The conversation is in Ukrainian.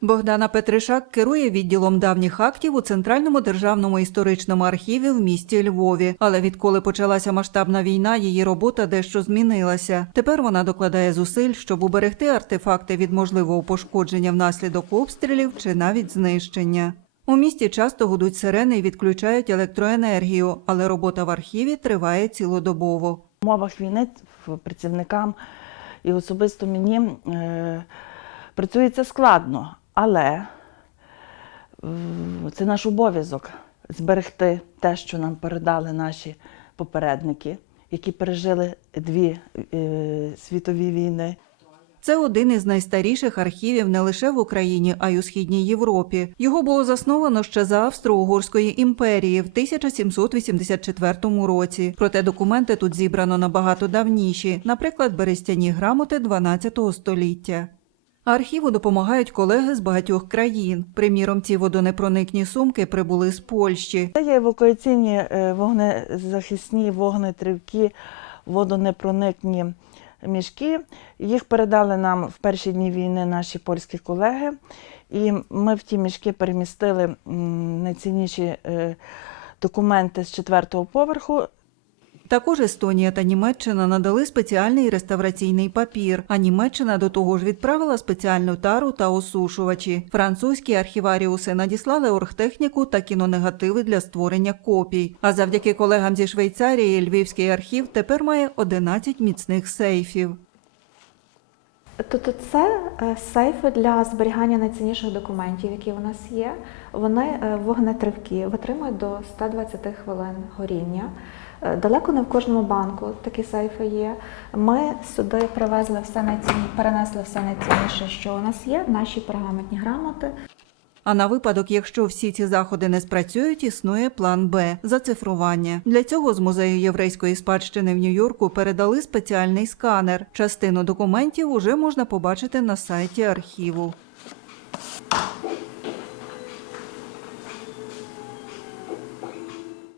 Богдана Петришак керує відділом давніх актів у Центральному державному історичному архіві в місті Львові. Але відколи почалася масштабна війна, її робота дещо змінилася. Тепер вона докладає зусиль, щоб уберегти артефакти від можливого пошкодження внаслідок обстрілів чи навіть знищення. У місті часто гудуть сирени і відключають електроенергію, але робота в архіві триває цілодобово. В умовах війни працівникам і особисто мені е, працюється складно, але це наш обов'язок зберегти те, що нам передали наші попередники, які пережили дві е, світові війни. Це один із найстаріших архівів не лише в Україні, а й у східній Європі. Його було засновано ще за Австро-Угорської імперії в 1784 році. Проте документи тут зібрано набагато давніші, наприклад, берестяні грамоти 12 століття. Архіву допомагають колеги з багатьох країн. Приміром, ці водонепроникні сумки прибули з Польщі. Це є евакуаційні е, вогнезахисні вогнетривкі, водонепроникні мішки. Їх передали нам в перші дні війни наші польські колеги. І ми в ті мішки перемістили найцінніші е, документи з четвертого поверху. Також Естонія та Німеччина надали спеціальний реставраційний папір, а Німеччина до того ж відправила спеціальну тару та осушувачі. Французькі архіваріуси надіслали оргтехніку та кінонегативи для створення копій. А завдяки колегам зі Швейцарії Львівський архів тепер має 11 міцних сейфів. Тобто це е, сейфи для зберігання найцінніших документів, які у нас є. Вони е, вогнетривкі, витримують до 120 хвилин горіння. Е, Далеко не в кожному банку такі сейфи є. Ми сюди привезли все найцінніше, перенесли все найцінніше, що у нас є, наші пергаментні грамоти. А на випадок, якщо всі ці заходи не спрацюють, існує план Б зацифрування. Для цього з музею єврейської спадщини в Нью-Йорку передали спеціальний сканер. Частину документів уже можна побачити на сайті архіву.